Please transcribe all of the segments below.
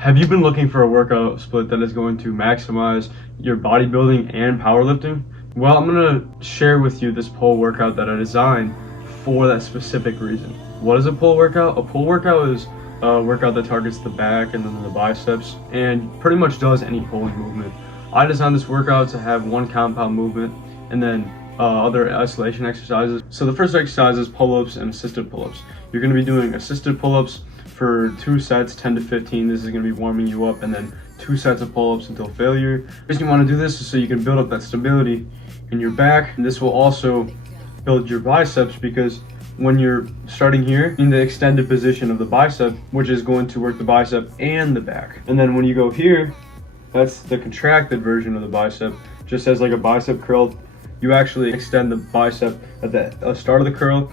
Have you been looking for a workout split that is going to maximize your bodybuilding and powerlifting? Well, I'm going to share with you this pull workout that I designed for that specific reason. What is a pull workout? A pull workout is a workout that targets the back and then the biceps and pretty much does any pulling movement. I designed this workout to have one compound movement and then other isolation exercises. So the first exercise is pull-ups and assisted pull-ups. You're going to be doing assisted pull-ups for 2 sets, 10 to 15. This is going to be warming you up, and then 2 sets of pull-ups until failure. The reason you want to do this is so you can build up that stability in your back, and this will also build your biceps, because when you're starting here in the extended position of the bicep, which is going to work the bicep and the back, and then when you go here, that's the contracted version of the bicep, just as like a bicep curl. You actually extend the bicep at the start of the curl,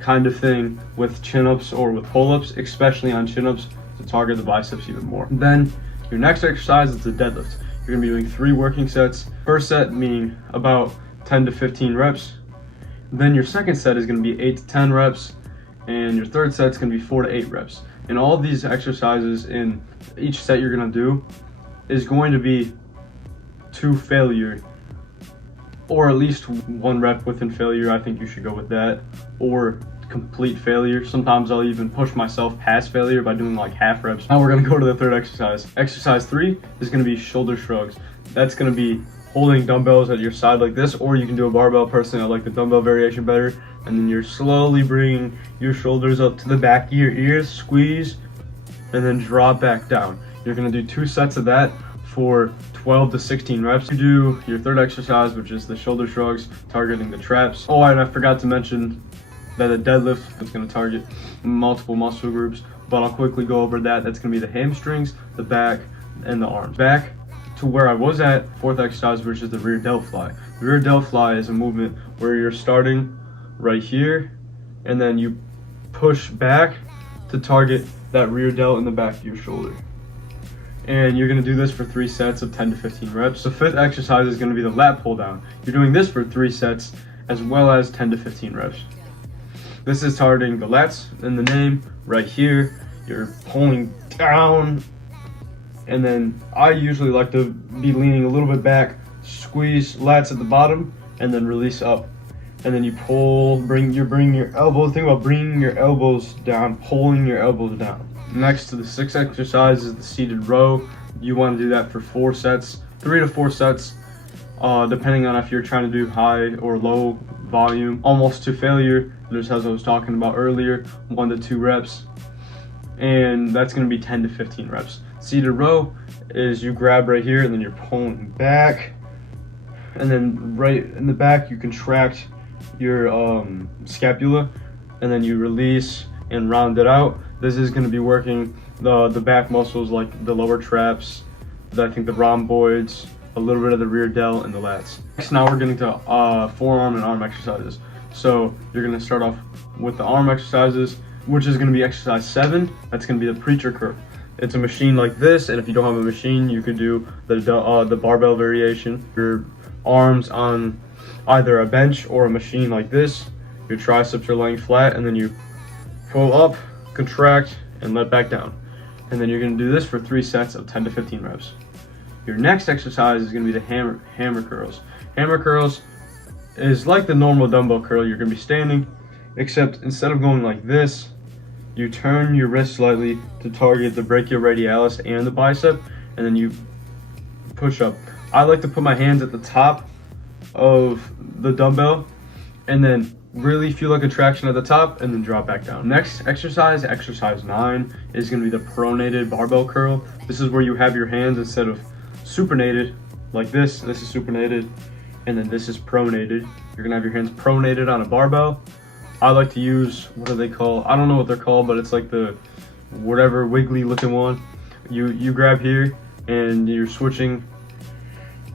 kind of thing with chin-ups or with pull-ups, especially on chin-ups, to target the biceps even more. Then your next exercise is the deadlift. You're going to be doing 3 working sets. First set meaning about 10 to 15 reps. Then your second set is going to be 8 to 10 reps, and your third set is going to be 4 to 8 reps. And all of these exercises in each set you're going to do is going to be to failure, or at least 1 rep within failure. I think you should go with that, or complete failure. Sometimes I'll even push myself past failure by doing like half reps. Now we're gonna go to the third exercise. Exercise 3 is gonna be shoulder shrugs. That's gonna be holding dumbbells at your side like this, or you can do a barbell. Personally, I like the dumbbell variation better. And then you're slowly bringing your shoulders up to the back of your ears, squeeze, and then drop back down. You're gonna do 2 sets of that for 12 to 16 reps. You do your third exercise, which is the shoulder shrugs, targeting the traps. Oh, and I forgot to mention that the deadlift is going to target multiple muscle groups, but I'll quickly go over that. That's going to be the hamstrings, the back, and the arms. Back to where I was at, 4th exercise, which is the rear delt fly. The rear delt fly is a movement where you're starting right here, and then you push back to target that rear delt in the back of your shoulder. And you're going to do this for 3 sets of 10 to 15 reps. The 5th exercise is going to be the lat pull down. You're doing this for 3 sets as well as 10 to 15 reps. This is targeting the lats in the name right here. You're pulling down, and then I usually like to be leaning a little bit back, squeeze lats at the bottom, and then release up. And then you pull, bring your elbows. Think about bringing your elbows down, pulling your elbows down. Next to the 6th exercise is the seated row. You want to do that for 4 sets, 3 to 4 sets, depending on if you're trying to do high or low volume, almost to failure, just as I was talking about earlier, 1 to 2 reps, and that's going to be 10 to 15 reps. Seated row is you grab right here and then you're pulling back, and then right in the back you contract your scapula, and then you release and round it out. This is going to be working the back muscles, like the lower traps, I think the rhomboids, a little bit of the rear delt, and the lats. Next, now we're getting to forearm and arm exercises. So you're going to start off with the arm exercises, which is going to be exercise 7. That's going to be the preacher curl. It's a machine like this, and if you don't have a machine, you could do the barbell variation. Your arms on either a bench or a machine like this. Your triceps are laying flat, and then you pull up, contract, and let back down. And then you're going to do this for 3 sets of 10 to 15 reps. Your next exercise is going to be the hammer curls. Hammer curls is like the normal dumbbell curl. You're going to be standing, except instead of going like this, you turn your wrist slightly to target the brachioradialis and the bicep, and then you push up. I like to put my hands at the top of the dumbbell and then really feel a contraction at the top and then drop back down. Next exercise, exercise 9, is going to be the pronated barbell curl. This is where you have your hands, instead of supinated like this is supinated, and then this is pronated. You're going to have your hands pronated on a barbell. I like to use, what are they called? I don't know what they're called, but it's like the whatever wiggly looking one. You grab here and you're switching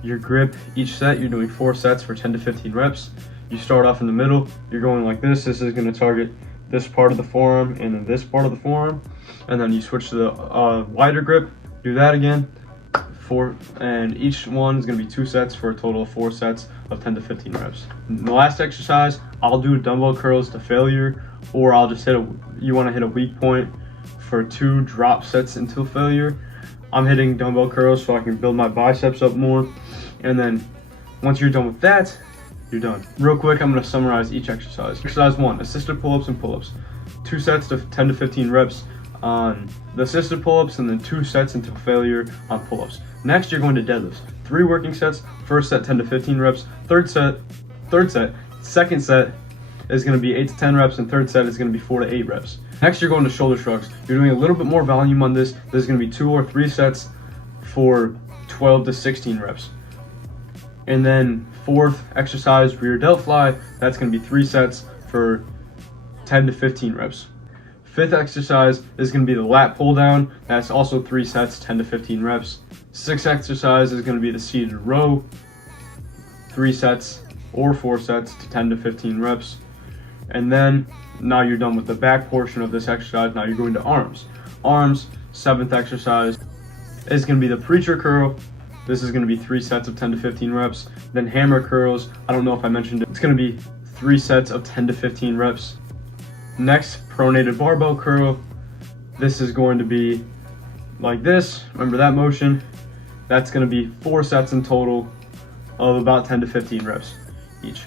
your grip each set. You're doing 4 sets for 10 to 15 reps. You start off in the middle, you're going like this. This is going to target this part of the forearm and then this part of the forearm, and then you switch to the wider grip, do that again, 4, and each one is going to be 2 sets for a total of 4 sets of 10 to 15 reps. And the last exercise, I'll do dumbbell curls to failure, or I'll just you want to hit a weak point for 2 drop sets until failure. I'm hitting dumbbell curls so I can build my biceps up more. And then once you're done with that, you're done. Real quick, I'm gonna summarize each exercise. Exercise 1, assisted pull-ups and pull-ups. 2 sets to 10 to 15 reps on the assisted pull-ups, and then 2 sets until failure on pull-ups. Next, you're going to deadlifts. 3 working sets, first set 10 to 15 reps, second set is gonna be 8 to 10 reps, and third set is gonna be 4 to 8 reps. Next, you're going to shoulder shrugs. You're doing a little bit more volume on this. There's gonna be 2 or 3 sets for 12 to 16 reps. And then fourth exercise, rear delt fly, that's gonna be 3 sets for 10 to 15 reps. Fifth exercise is gonna be the lat pull down. That's also 3 sets, 10 to 15 reps. Sixth exercise is gonna be the seated row, 3 sets or 4 sets to 10 to 15 reps. And then now you're done with the back portion of this exercise. Now you're going to arms. Arms, 7th exercise is gonna be the preacher curl. This is gonna be 3 sets of 10 to 15 reps. Then hammer curls, I don't know if I mentioned it. It's gonna be 3 sets of 10 to 15 reps. Next, pronated barbell curl. This is going to be like this. Remember that motion? That's gonna be 4 sets in total of about 10 to 15 reps each.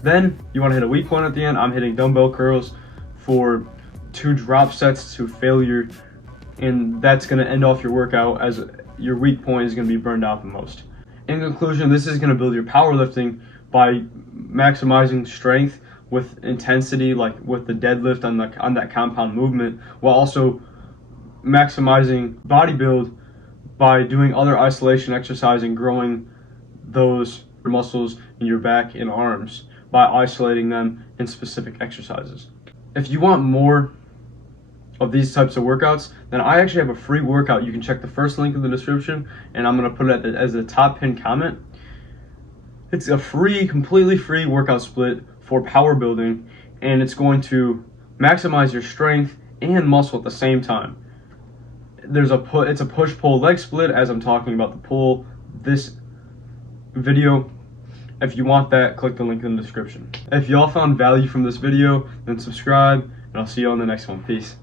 Then you wanna hit a weak point at the end. I'm hitting dumbbell curls for 2 drop sets to failure, and that's gonna end off your workout as your weak point is gonna be burned out the most. In conclusion, this is gonna build your powerlifting by maximizing strength with intensity, like with the deadlift on that compound movement, while also maximizing body build by doing other isolation exercise and growing those muscles in your back and arms by isolating them in specific exercises. If you want more of these types of workouts, then I actually have a free workout. You can check the first link in the description, and I'm gonna put it as a top pinned comment. It's a completely free workout split for power building, and it's going to maximize your strength and muscle at the same time. It's a push-pull leg split, as I'm talking about the pull this video. If you want that, click the link in the description. If y'all found value from this video, then subscribe, and I'll see you on the next one. Peace.